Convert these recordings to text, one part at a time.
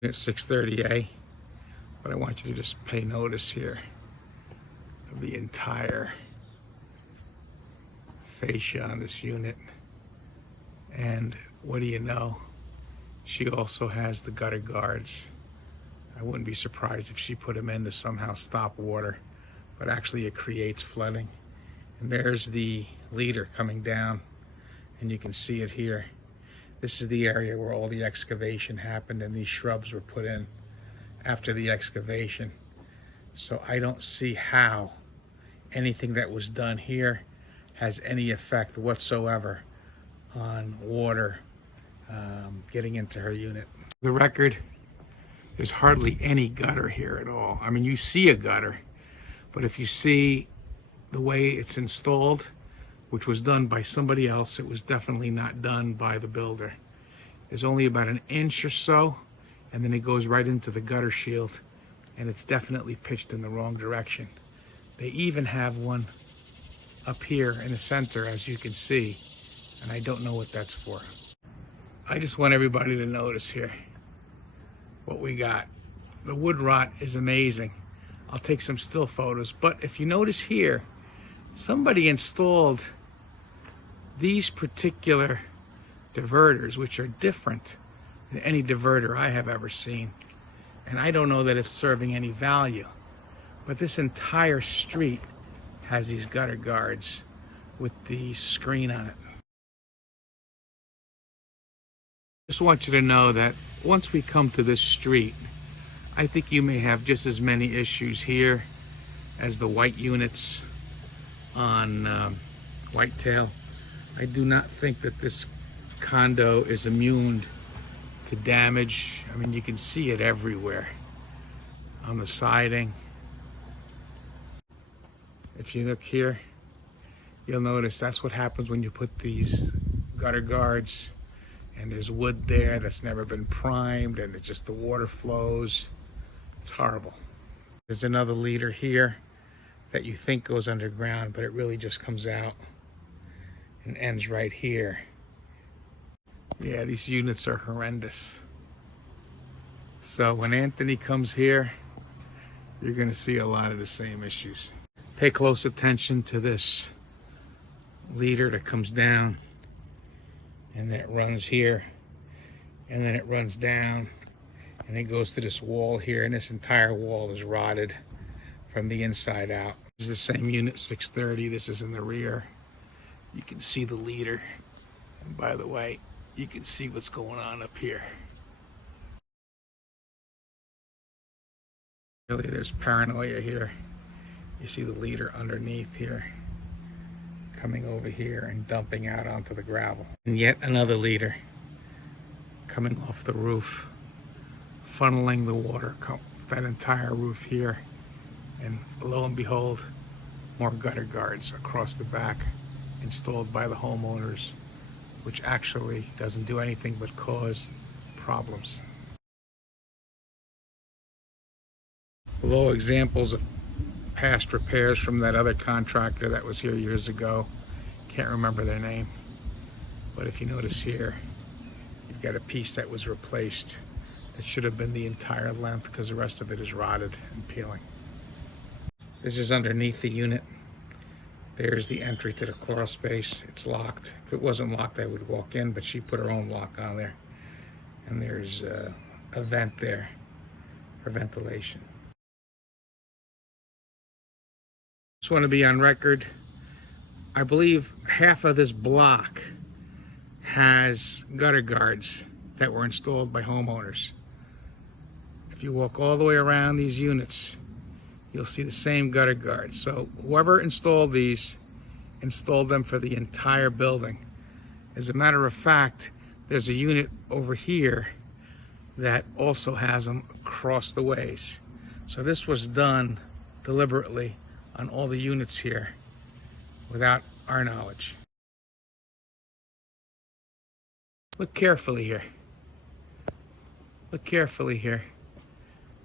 It's 630A, but I want you to just pay notice here of the entire fascia on this unit. And what do you know? She also has the gutter guards. I wouldn't be surprised if she put them in to somehow stop water, but actually it creates flooding. And there's the leader coming down, and you can see it here. This is the area where all the excavation happened and these shrubs were put in after the excavation. So I don't see how anything that was done here has any effect whatsoever on water getting into her unit. The record, there's hardly any gutter here at all. I mean, you see a gutter, but if you see the way it's installed, which was done by somebody else, it was definitely not done by the builder. There's only about an inch or so, and then it goes right into the gutter shield, and it's definitely pitched in the wrong direction. They even have one up here in the center, as you can see, and I don't know what that's for. I just want everybody to notice here what we got. The wood rot is amazing. I'll take some still photos, but if you notice here, somebody installed these particular diverters, which are different than any diverter I have ever seen. And I don't know that it's serving any value, but this entire street has these gutter guards with the screen on it. Just want you to know that once we come to this street, I think you may have just as many issues here as the white units on Whitetail. I do not think that this condo is immune to damage. I mean, you can see it everywhere on the siding. If you look here, you'll notice that's what happens when you put these gutter guards and there's wood there that's never been primed, and it's just the water flows. It's horrible. There's another leader here that you think goes underground, but it really just comes out and ends right here. Yeah, these units are horrendous. So when Anthony comes here, you're gonna see a lot of the same issues. Pay close attention to this leader that comes down, and then it runs here, and then it runs down, and it goes to this wall here, and this entire wall is rotted from the inside out. This is the same unit, 630. This is in the rear. You can see the leader. And by the way, you can see what's going on up here. Really, there's paranoia here. You see the leader underneath here, coming over here and dumping out onto the gravel. And yet another leader coming off the roof, funneling the water, that entire roof here. And lo and behold, more gutter guards across the back, installed by the homeowners, which actually doesn't do anything but cause problems. Below, examples of past repairs from that other contractor that was here years ago. Can't remember their name, but if you notice here, you've got a piece that was replaced. It should have been the entire length, because the rest of it is rotted and peeling. This is underneath the unit. There's the entry to the crawl space. It's locked. If it wasn't locked, I would walk in, but she put her own lock on there. And there's a vent there for ventilation. Just want to be on record. I believe half of this block has gutter guards that were installed by homeowners. If you walk all the way around these units, you'll see the same gutter guards. So whoever installed these, installed them for the entire building. As a matter of fact, there's a unit over here that also has them across the ways. So this was done deliberately on all the units here without our knowledge. Look carefully here. Look carefully here.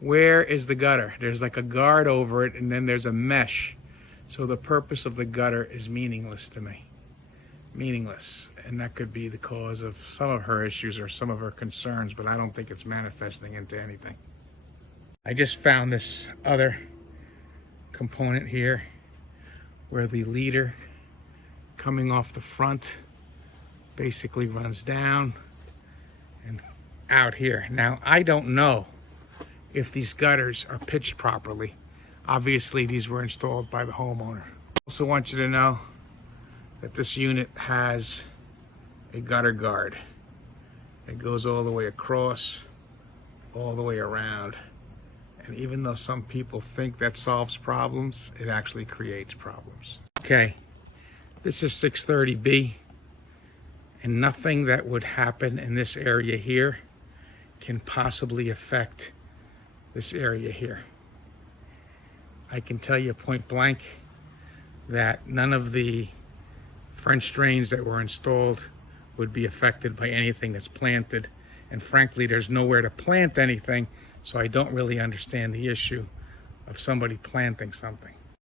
Where is the gutter? There's like a guard over it, and then there's a mesh. So the purpose of the gutter is meaningless to me. Meaningless. and that could be the cause of some of her issues or some of her concerns, but I don't think it's manifesting into anything. I just found this other component here where the leader coming off the front basically runs down and out here. Now, I don't know if these gutters are pitched properly. Obviously, these were installed by the homeowner. Also want you to know that this unit has a gutter guard. It goes all the way across, all the way around. And even though some people think that solves problems, it actually creates problems. Okay, this is 630B, and nothing that would happen in this area here can possibly affect this area here. I can tell you point blank that none of the French drains that were installed would be affected by anything that's planted. And frankly, there's nowhere to plant anything, so I don't really understand the issue of somebody planting something.